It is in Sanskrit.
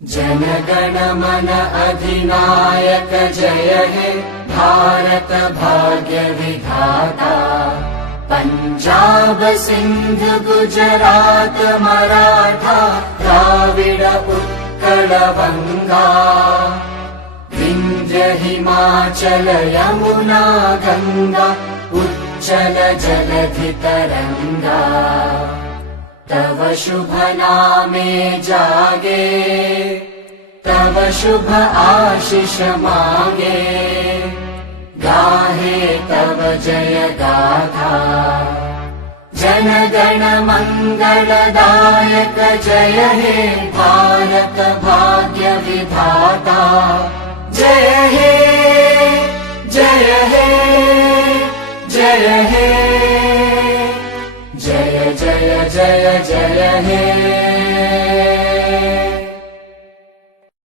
जन गण मन अधिनायक जय हे भारत भाग्य विधाता। पंजाब सिंध गुजरात मराठा द्राविड उत्कल बंगा। विंध्य हिमाचल यमुना गंगा उच्चल जलधि तरंगा। तव शुभ नामे जागे तव शुभ आशीष मांगे। गाहे तव जय गाथा जन गण मंगलदायक जय हे भारत भाग्य विधाता। जय हे जय हे जय हे जय जय जय जय हे।